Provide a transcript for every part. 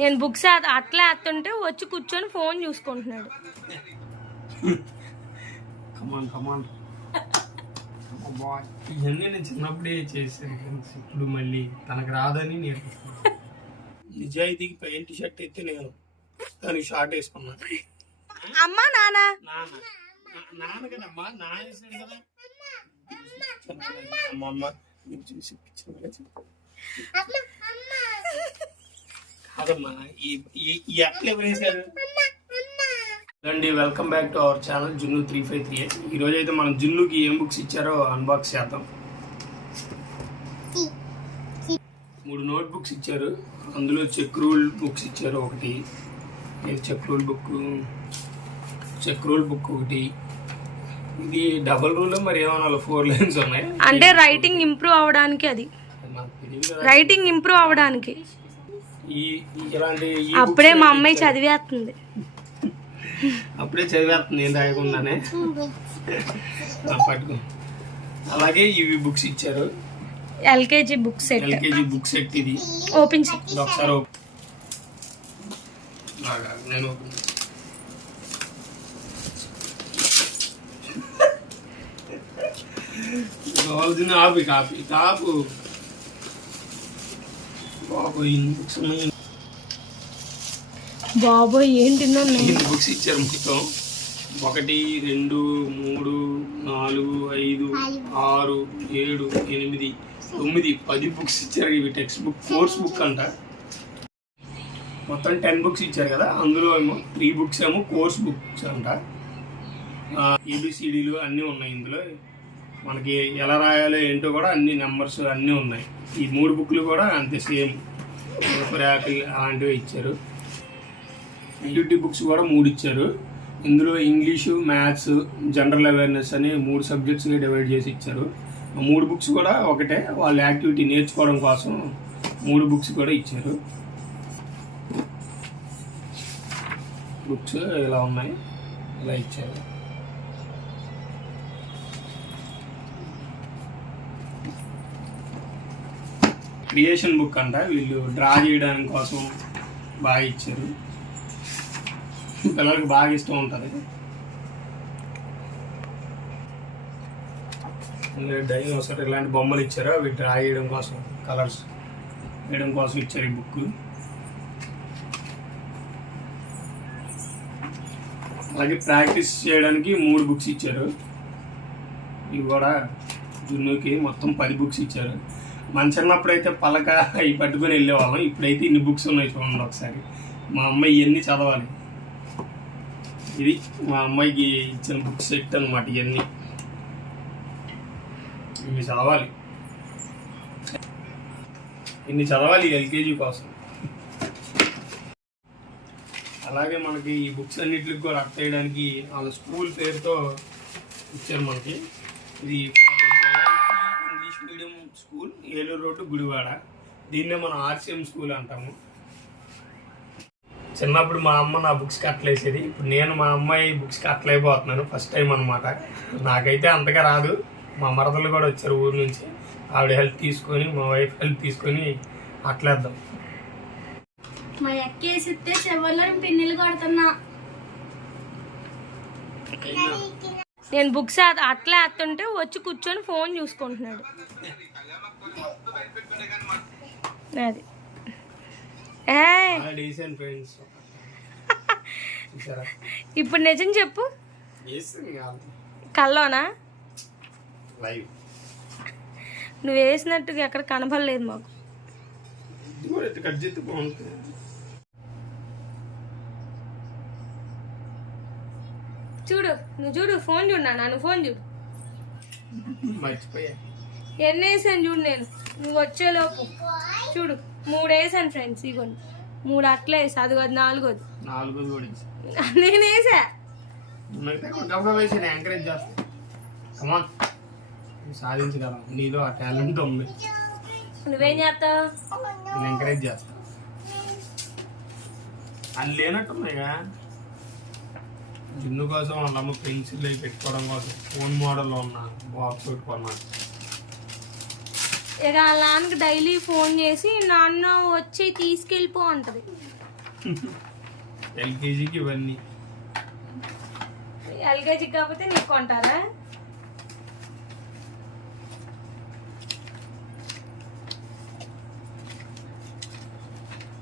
నేను బుక్స్ అట్లా వేస్తుంటే వచ్చి కూర్చొని ఫోన్ చూసుకుంటున్నాడు. కమాన్ కమాన్ ఇవన్నీ నేను చిన్నప్పుడే చేశాను ఇప్పుడు మళ్ళీ తనకు రాదని నేర్పిస్తున్నాను. నిజాయితీకి పెయింట్ షర్ట్ అయితే నేను దానికి షార్ట్ వేసుకున్నాను అమ్మా నాన్న నాన్న. నా- నాన్న కదమ్మా నా వేసాడు కదా. అమ్మమ్మ నీకు చూసి కాదమ్మా ఈ అట్లా అండి welcome back to our channel Junnu three five three eight ఈ రోజు అయితే మనం జున్నుకి ఏం బుక్స్ ఇచ్చారో అన్బాక్స్ చేద్దాం. మూడు నోట్ బుక్స్ ఇచ్చారు. అందులో చెక్ రూల్ బుక్స్ ఇచ్చారు ఒకటి. Check rule book check rule book ఒకటి. ఇది డబల్ రూల్ మరి ఏమన్నా ఫోర్ లైన్స్ ఉన్నాయి? అంటే రైటింగ్ ఇంప్రూవ్ అవడానికి అది. రైటింగ్ ఇంప్రూవ్ అవడానికి. ఈ ఇలాంటి అప్పుడే మా అమ్మాయి చదివేస్తుంది. అప్పుడే చదివేస్తుంది ఏం రాయకుండానే. ఆ, పట్టుకో. అలాగే ఇవి బుక్స్ ఇచ్చారు. LKG book set. LKG book set ఇది. ఓపెన్ ఒకసారి నేను ఓపెన్. కావాల్సిన ఆపి కాపీ కాపు బాబు ఇన్ని బుక్స్ ఉన్నాయి. బాబోయ్ ఏంటి ఇన్ని బుక్స్ ఇచ్చారు మొత్తం. ఒకటి రెండు మూడు నాలుగు ఐదు ఆరు ఏడు ఎనిమిది తొమ్మిది పది బుక్స్ ఇచ్చారు. ఇవి టెక్స్ట్ బుక్ కోర్స్ బుక్ అంట. మొత్తం టెన్ బుక్స్ ఇచ్చారు కదా. అందులో ఏమో త్రీ బుక్స్ ఏమో కోర్స్ బుక్స్ అంట. ఏబిసిడీలు అన్నీ ఉన్నాయి ఇందులో. మనకి ఎలా రాయాలో ఏంటో కూడా అన్ని నెంబర్స్ అన్నీ ఉన్నాయి. ఈ మూడు బుక్లు కూడా అంతే సేమ్ ర్యాక్ అలాంటివి ఇచ్చారు. యూటీ బుక్స్ కూడా మూడు ఇచ్చారు. ఇందులో ఇంగ్లీషు మ్యాథ్స్ జనరల్ అవేర్నెస్ అని మూడు సబ్జెక్ట్స్గా డివైడ్ చేసి ఇచ్చారు. మూడు బుక్స్ కూడా ఒకటే వాళ్ళ యాక్టివిటీ నేర్చుకోవడం కోసం మూడు బుక్స్ కూడా ఇచ్చారు. బుక్స్ ఇలా ఉన్నాయి. ఇలా ఇచ్చారు. క్రియేషన్ బుక్ అంట. వీళ్ళు డ్రా చేయడానికి కోసం బాగా ఇచ్చారు. పిల్లలకి బాగా ఇష్టం ఉంటుంది. డైనోసర్ ఇలాంటి బొమ్మలు ఇచ్చారు? అవి డ్రా చేయడం కోసం కలర్స్? వేయడం కోసం ఇచ్చారు ఈ బుక్. అలాగే ప్రాక్టీస్ చేయడానికి మూడు బుక్స్ ఇచ్చారు. ఇవి కూడా జున్నుకి మొత్తం పది బుక్స్ ఇచ్చారు. మన చిన్నప్పుడైతే అయితే పలక అవి పట్టుకొని వెళ్ళేవాళ్ళం. ఇప్పుడైతే ఇన్ని బుక్స్ ఉన్నాయి చూడండి ఒకసారి. మా అమ్మాయి ఇవన్నీ చదవాలి. ఇది మా అమ్మాయికి ఇచ్చిన బుక్ సెట్ అనమాట ఇవన్నీ ఇవి చదవాలి. ఇన్ని చదవాలి ఎల్కేజీ కోసం. అలాగే మనకి ఈ బుక్స్ అన్నింటికి కూడా అర్థం చేయడానికి వాళ్ళ స్కూల్ పేరుతో ఇచ్చారు మనకి. ఇది English medium school Eluru road Gudivada. దీన్నే మనం ఆర్సిఎం స్కూల్ అంటాము. చిన్నప్పుడు మా అమ్మ నా బుక్స్ కట్టలేసేది. ఇప్పుడు నేను మా అమ్మాయి బుక్స్ కట్టలేకపోతున్నాను ఫస్ట్ టైం అనమాట నాకైతే అంతగా రాదు. మా మరదలు కూడా వచ్చారు ఊరు నుంచి. ఆవిడ హెల్ప్ తీసుకొని మా వైఫ్ హెల్ప్ తీసుకొని అట్లేద్దాం. మా ఎక్కేసిస్తే చెవుల్లో పిన్నులు కొడుతున్నా. నేను బుక్స్ అట్లా వేస్తుంటే వచ్చి కూర్చొని ఫోన్ చూసుకుంటున్నాడు. అది. ఇప్పుడు నిజం చెప్పు. కల్లోనా నువ్వు వేసినట్టుగా ఎక్కడ కనపడలేదు మాకు ఇది కూడా ఇట్లా కట్ చేస్తే బాగుంటుంది చూడు నువ్వు చూడు ఫోన్ చూడు నాన్న నువ్వు ఫోన్ చూడు. మర్చిపోయా. ఎన్ని వేసాను చూడు నేను? నువ్వు వచ్చేలోపు. చూడు మూడు వేసాను ఫ్రెండ్స్ ఇగోండి. మూడు అట్లా వేసా అది కాదు నాలుగోది. నాలుగోది కూడా నేను వేసా. ఎంకరేజ్ సాధించగలం నీలో ఆ టాలెంట్ ఉంది. నువ్వేం చేస్తావు? నేను ఎంకరేజ్ అని లేనట్టున్నాయిగా జిన్ను కోసం వాళ్ళ అమ్మ పెన్సిల్ అవి పెట్టుకోవడం కోసం ఫోన్ మోడల్లో ఉన్న బాక్స్ పెట్టుకున్నా ఇక వాళ్ళ నాన్నకి డైలీ ఫోన్ చేసి నాన్న వచ్చి తీసుకెళ్ళిపో అంటది. ఎల్కేజీకి ఇవన్నీ. ఎల్కేజీ కాకపోతే నీకు కొంటారా?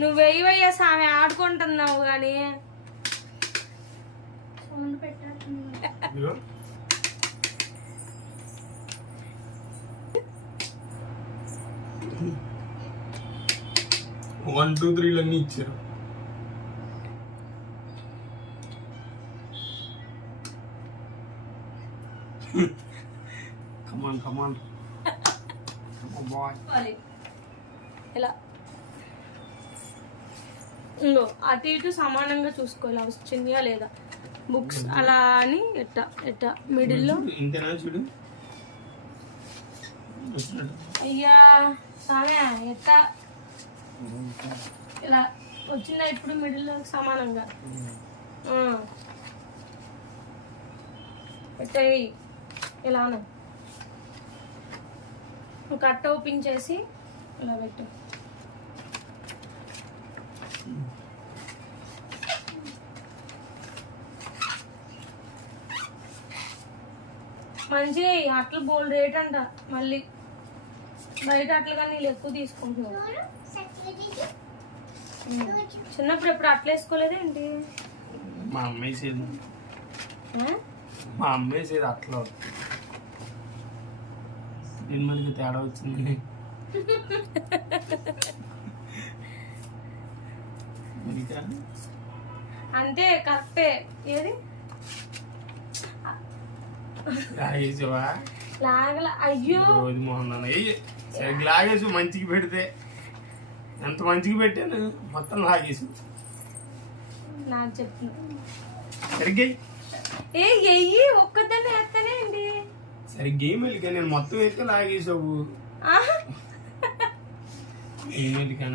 నువ్వు వెయ్యి వెయ్యి ఆమె ఆడుకుంటున్నావు కానీ వన్ టూ త్రీలు అన్నీ ఇచ్చారు. కమాన్ కమాన్ ఇలా. ఇంకో అటు ఇటు సమానంగా చూసుకోవాలి? వచ్చిందా లేదా? బుక్స్ అలా అని ఎట్ట ఎట్ట మిడిల్లో. అయ్యా సామే ఎట్ట? ఇలా వచ్చిందా ఇప్పుడు మిడిల్లో సమానంగా? ఆ. పెట్టేయి ఇలా అను. నువ్వు ఓపెన్ చేసి ఇలా పెట్టు. మంచి అట్లు బోల్డ్ రేట్ అంట మళ్ళీ. బయట అట్లు కానీ నీళ్ళు ఎక్కువ తీసుకుంటున్నావు. చిన్నప్పుడు ఎప్పుడు అట్లు వేసుకోలేదేంటి మా ఆ? మా అమ్మాయి సేదు అట్లా. మరికి తేడా వచ్చింది. అంతే కరెక్టే. ఏది? లాగేసావా? లాగల. అయ్యో. రోజు మోహన్ సరిగ్గా లాగేసి మంచికి పెడితే ఎంత మంచికి పెట్టాను మొత్తం లాగేసి. నాకు చెప్తున్నా సరిగ్గా ఏ ఎయ్యి ఒక్కదాన్ని వేస్తానే అండి. సరిగ్గా ఏం వెళ్ళిగా నేను మొత్తం అయితే లాగేసావు. ఏం వెళ్ళిగా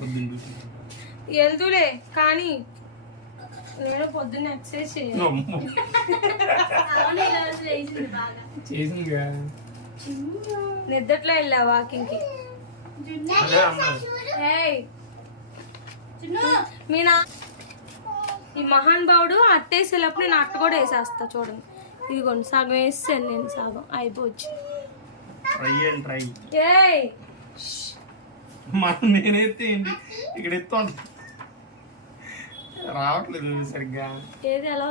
పొద్దున్న వెళ్తూలే కానీ నేను పొద్దున్న ఎక్సర్సైజ్ చేసిందిగా? నిద్దట్లో వెళ్ళా ఏయ్. చిన్ను మీ నా ఈ మహాన్ బావుడు అట్టేసేటప్పుడు నేను అట్ట కూడా వేసేస్తా చూడండి. ఇదిగోండి సగం వేసాను నేను సగం అయిపోవచ్చు. Try and try. ఏయ్. మనం నేనైతే ఇక్కడ ఎత్తు రావట్లేదు సరిగ్గా. ఏది ఎలా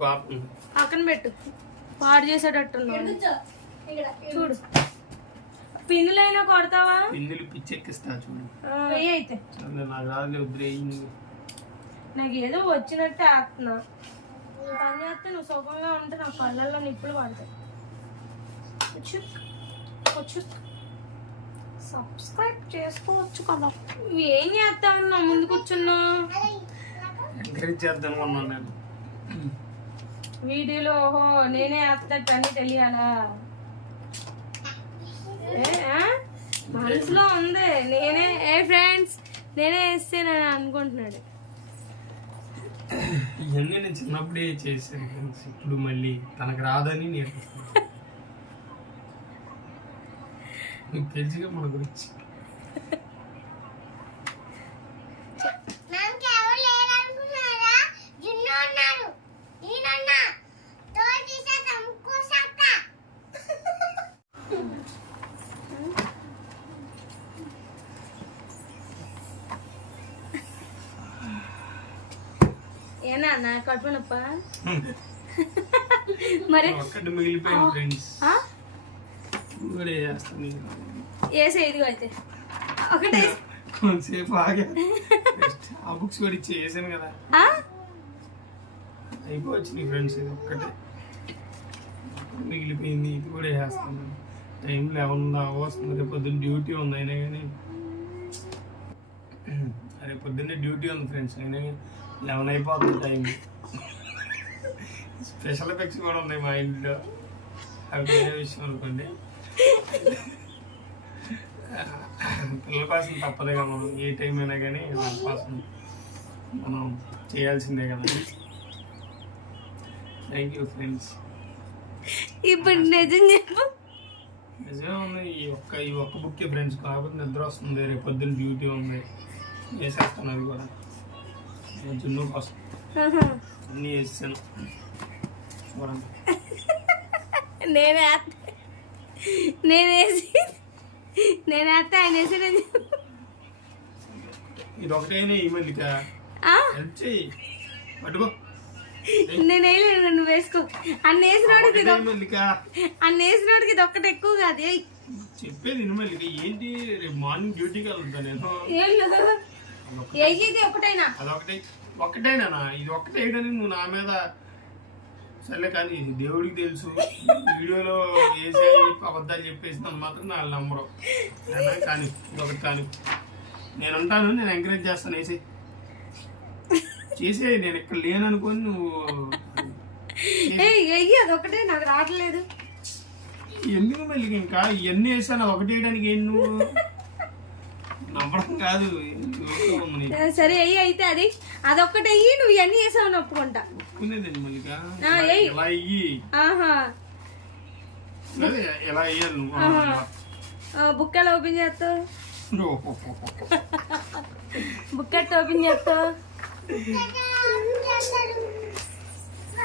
పాపం. పక్కన పెట్టు. పాడు ఇక్కడ చూడు. పిన్నులైనా కొడతావా? పిన్నులు పిచ్చెక్కిస్తా చూడు. అయితే. నాకు ఏదో వచ్చినట్టే ఆడుతున్నా నువ్వు పని చేస్తే నువ్వు సుఖంగా ఉంటే నా కళ్ళల్లో నిప్పులు పడతాయి. వచ్చు వచ్చు సబ్స్క్రైబ్ చేసుకోవచ్చు కదా. నువ్వు ఏం చేస్తావు? నా ముందు కూర్చున్నా ఎంకరేజ్ చేద్దాం అనుకున్నాను నేను. వీడియోలో ఓహో నేనే వేస్తాను అన్నీ తెలియాలా? ఏ, ఆ? మనసులో ఉంది. నేనే ఏ ఫ్రెండ్స్ నేనే వేస్తానని అనుకుంటున్నాడు. ఇవన్నీ నేను చిన్నప్పుడే చేశాను friends. ఇప్పుడు మళ్ళీ తనకు రాదని నేర్పిస్తాను నీకు తెలుసుగా మన గురించి. ఏనా నా కడుపు నొప్ప మరి ఒక్కటి మిగిలిపోయింది ఫ్రెండ్స్ వేసే ఇదిగో అయితే. ఒకటే. కొంతసేపు ఆగా. ఆ బుక్స్ కూడా ఇచ్చి చేశాను కదా? అయిపోవచ్చు నీ ఫ్రెండ్స్ ఇది ఒక్కటే. మిగిలిపోయింది ఇది కూడా చేస్తాను టైం లెవెన్ వస్తుంది రేపు పొద్దున్న డ్యూటీ ఉంది అయినా కానీ. రేపు పొద్దున్నే డ్యూటీ ఉంది ఫ్రెండ్స్ అయినా కానీ లెవెన్ అయిపోతుంది టైం స్పెషల్ ఎఫెక్ట్స్ కూడా ఉన్నాయి మా ఇంట్లో. అవి వేరే విషయం అనుకోండి. పిల్లల కోసం తప్పదుగా మనం ఏ టైం అయినా కానీ వాళ్ళ కోసం మనం చేయాల్సిందే కదా. థ్యాంక్ యూ ఫ్రెండ్స్ ఇప్పుడు నిజం చెప్పు. నిజమే ఉంది ఈ ఒక్క ఈ ఒక్క బుక్ ఫ్రెండ్స్ కాకపోతే నిద్ర వస్తుంది రేపు పొద్దున్న డ్యూటీ ఉంది వేసేస్తాను అది కూడా జున్ను కోసం. అన్నీ వేసాను చూడండి. నేను నేను వేసి నేను వేస్తే ఆయన వేసి నేను చెప్పు. ఇది ఒకటేనే ఈ మల్లిక. ఆ? హెల్ప్ చెయ్యి. పట్టుకో. నేను వేయలేను నువ్వు వేసుకో. అన్న వేసినోడికి ఒకటే మల్లిక. అన్న వేసినోడికి ఇది ఒక్కటి ఎక్కువ కాదు. చెప్పేది మల్లిక. ఏంటి? రేపు మార్నింగ్ డ్యూటీకి వెళ్తా నేను. ఏం లేదు. ఒకటైనా? అదొకటే ఒకటేనా ఇది ఒక్కటే నువ్వు నా మీద సర్లే కానీ దేవుడికి తెలుసు. వీడియోలో వేసే అబద్ధాలు చెప్పేసినాను మాత్రం నా నమ్మరు. కానీ ఇదొకటి కానీ. నేను అంటాను నేను ఎంకరేజ్ చేస్తాను వేసే చేసే నేను ఇక్కడ లేను అనుకొని నువ్వు ఏయ్ వెయ్యి అది ఒకటే నాకు రావట్లేదు. ఎందుకు మళ్ళీ ఇంకా? ఇవన్నీ వేసాను ఒకటి వేయడానికి ఏం నువ్వు? కాదు సరే వెయ్యి అయితే అది. అదొక్కటి వెయ్యి నువ్వు ఇవన్నీ అయ్యి? నువ్వు? ఆ, బుక్ ఎలా ఓపెన్ చేస్తావు. బుక్ ఎట్లా ఓపెన్ చేస్తావు?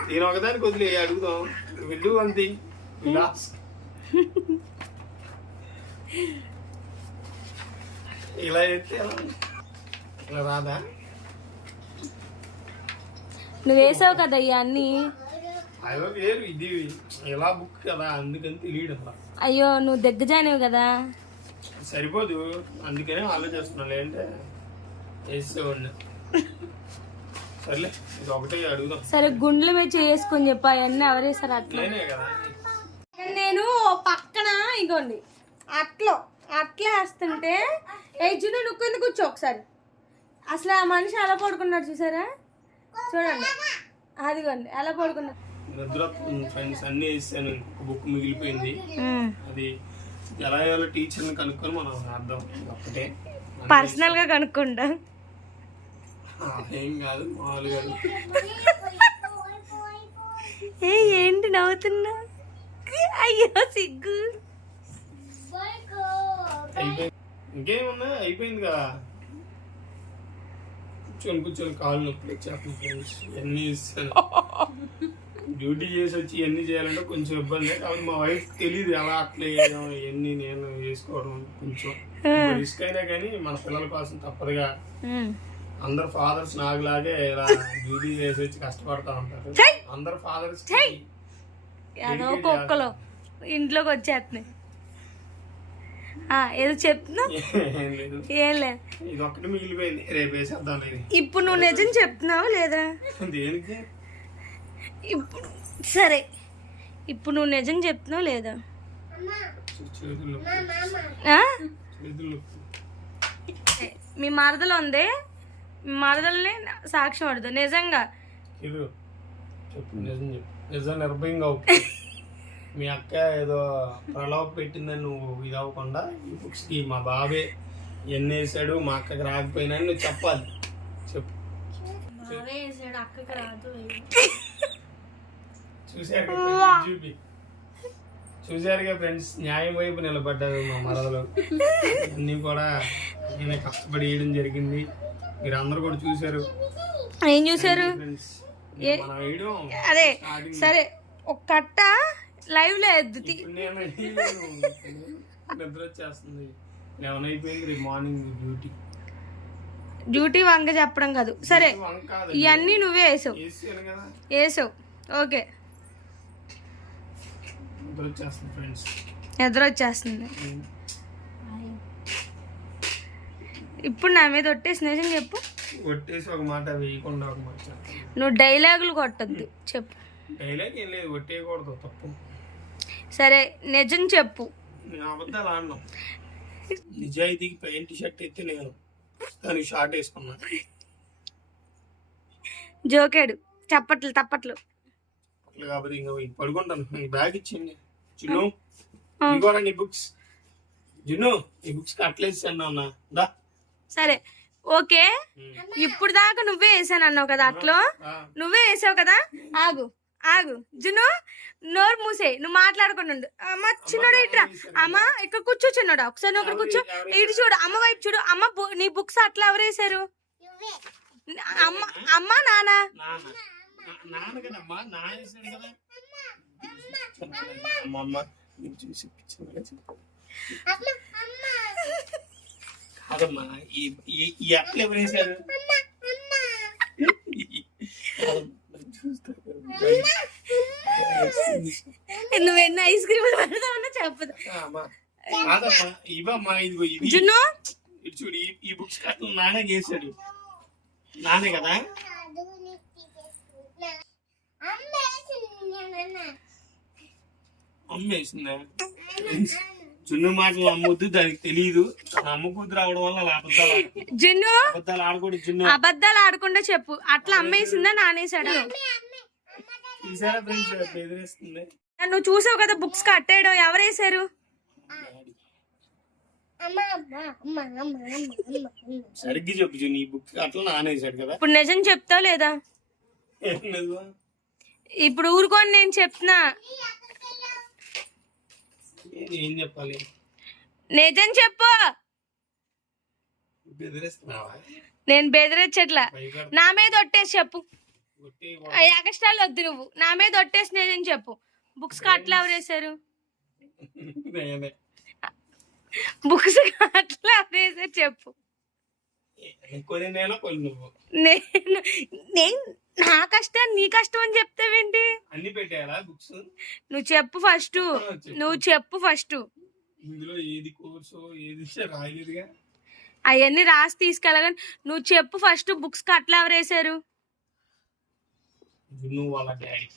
నేను ఒకదానికి వదిలే అడుగుదాం. వెళ్ళు అంతే. విలాస్. ఇలా అయితే? ఇలా రాదా? నువ్వు వేసావు కదా ఇవన్నీ అదో వేరు. ఇది ఎలా బుక్ కదా? అందుకని తెలియదు అలా అయ్యో నువ్వు దిగ్గజానివి కదా? సరిపోదు. అందుకనే ఆలోచిస్తున్నాను ఏంటంటే వేసేవాడిని. సర్లే ఇది ఒకటే అడుగుదాం. సరే గుండెల మీద చేసుకొని చెప్పు. అవన్నీ ఎవరేసారు అట్లా. నేనే కదా. నేను ఓ పక్కన ఇగోండి. అట్లో. అట్లా వేస్తుంటే ఏ జున్ను నువ్వు కింద కూర్చో ఒకసారి? అసలు ఆ మనిషి ఎలా పడుకున్నాడు చూసారా? చూడండి. అదిగోండి ఎలా పడుకున్నాడు? నిద్ర ఫ్రెండ్స్ అన్ని వేసాను. ఇంకొక బుక్ మిగిలిపోయింది. అది ఎలా వేయాలో టీచర్ని కనుక్కొని మనం అర్థం ఒక్కటే. పర్సనల్గా కనుక్కుంటా ఏం కాదు మామూలుగా ఏ ఏంటి నవ్వుతున్నా? అయ్యో సిగ్గు. అయిపోయింది. ఇంకేమున్నా అయిపోయింది కదా. కూర్చొని కూర్చొని కాళ్ళు నొప్పి వచ్చేస్తుంది ఫ్రెండ్స్ ఇవన్నీ ఇస్తాను డ్యూటీ చేసి వచ్చి ఇవన్నీ చేయాలంటే కొంచెం ఇబ్బంది కాబట్టి మా వైఫ్ తెలియదు ఎలా అట్లా ఇవన్నీ నేను వేసుకోవడం కొంచెం రిస్క్ అయినా కానీ మన పిల్లల కోసం తప్పదుగా. అందరు ఫాదర్స్ నాకులాగే ఇలా డ్యూటీ చేసి వచ్చి కష్టపడతా ఉంటారు! అందరు ఫాదర్స్ ఇంట్లోకి వచ్చేస్తున్నాయి. ఏదో చెప్తున్నా? ఏం లేదు. ఇది మిగిలిపోయింది. రేపు వేసేద్దాం ఇప్పుడు నువ్వు నిజం చెప్తున్నావా లేదా? దేనికి? ఇప్పుడు సరే. ఇప్పుడు నువ్వు నిజం చెప్తున్నావు లేదా? మీ మరదలు ఉంది? మీ మరదల్ని సాక్ష్యం పడదు నిజంగా. నిజం నిర్భయంగా. మీ అక్క ఏదో ప్రలోభ పెట్టిందని నువ్వు ఇది అవ్వకుండా ఈ బుక్స్కి మా బాబే ఎన్ని వేసాడు మా అక్కకి రాకపోయినా అని నువ్వు చెప్పాలి. చెప్పు. అక్కకి రాదు. చూశారు చూపి. చూశారుగా ఫ్రెండ్స్ న్యాయం వైపు నిలబడ్డారు మా మరదలు. అన్నీ కూడా నేనే కష్టపడి వేయడం జరిగింది. మీరు అందరూ కూడా చూశారు. ఏం చూసారు ఫ్రెండ్స్. మనం వేయడం అదే సరే ఒక కట్ట లైవ్లో ఎద్దుతి ఇప్పుడు నేను వేయలేను. నిద్ర వచ్చేస్తుంది. లెవెన్ అయిపోయింది రేపు మార్నింగ్ డ్యూటీ డ్యూటీ వంక చెప్పడం కాదు. సరే ఇవన్నీ నువ్వే వేసావు. వేసావు. ఓకే. నిద్ర వచ్చేస్తుంది ఇప్పుడు నా మీద ఒట్టేసి నిజం చెప్పు. కొట్టేసి ఒక మాట వేయకుండా ఒక మాట చెప్తాను నువ్వు డైలాగులు కొట్టద్దు. చెప్పు. డైలాగ్ ఏం లేదు కొట్టేయకూడదు తప్పు. సరే నిజం చెప్పు. నిజాయితీకి పెయింట్ షర్ట్ అయితే నేను దానికి షార్ట్ వేసుకున్నా. జోకాడు చప్పట్లు తప్పట్లు. కాబట్టి ఇంకా పడుకుంటాను. ఈ బ్యాగ్ ఇచ్చింది. చిన్ను ఇదిగోరా నీ బుక్స్. జున్ను ఈ బుక్స్ కట్లేసాను అన్న. దా. సరే ఓకే. ఇప్పుడు దాకా నువ్వే వేసాను అన్నావు కదా అట్లో? నువ్వే వేసావు కదా? ఆగు. ఆగు. జును నోరు మూసే. నువ్వు మాట్లాడకుండా ఉండు. అమ్మ చిన్నోడు ఇట్రా. అమ్మ ఇక్కడ కూర్చో చిన్నోడా. ఒకసారి నువ్వు ఇక్కడ కూర్చో. ఇటు చూడు. అమ్మ వైపు చూడు. అమ్మ బు- నీ బుక్స్ అట్లా ఎవరేసారు అమ్మ అమ్మ నాన్న? నాన్న. నా- నాన్న కదమ్మా నాన్న వేసాడు కదా అమ్మ అమ్మ నీకు చూసి ఇప్పించాను కదా చెప్పు. కాదమ్మా ఈ ఈ- ఈ అట్లు ఎవరు వేశారు నువ్వు ఎన్ని ఐస్ క్రీములు పెడతావన్నా చెప్పదు. ఇవమ్మా ఇదిగో ఇది. జున్ను. చూడు ఈ బుక్స్ కట్టలు నానే చేశాడు. నానే కదా? అమ్మ వేసిందా చున్ను మాటలు అమ్మొద్దు దానికి తెలియదు అమ్మ కూతురు అవడం వల్ల అబద్ధాలు జున్ను అబద్ధాలు ఆడకూడదు జున్ను. అబద్ధాలు ఆడకుండా చెప్పు. అట్లా అమ్మేసిందా నానేసాడు నువ్వు చూసావు కదా బుక్స్ కట్టేయడం ఎవరేసారు? సరిగ్గా చెప్పు ఈ బుక్ అట్లా నానేసాడు కదా. ఇప్పుడు నిజం చెప్తావు లేదా. ఇప్పుడు ఊరుకొని నేను చెప్తున్నా. ఏం- చెప్పాలి? నిజం చెప్పు. నేను బెదిరించట్లా. నా మీద ఒట్టేసి చెప్పు. ఎగస్ట్రాలు వద్దు నువ్వు. నా మీద ఒట్టేసి నిజం చెప్పు. బుక్స్ అట్లా ఎవరేసారు నేనే. బుక్స్ అట్లా ఎవరేసారు చెప్పు. నేను నేను నా కష్టం నీ కష్టం అని చెప్తావేంటి? అన్ని బుక్స్ నువ్వు చెప్పు ఫస్ట్ నువ్వు చెప్పు ఫస్ట్ ఇందులో ఏది కోర్సు ఏది రాయలేదుగా. అవన్నీ రాసి తీసుకెళ్ళగాని నువ్వు చెప్పు ఫస్ట్ బుక్స్ అట్లా ఎవరేసారు నువ్వు వాళ్ళ డాడీ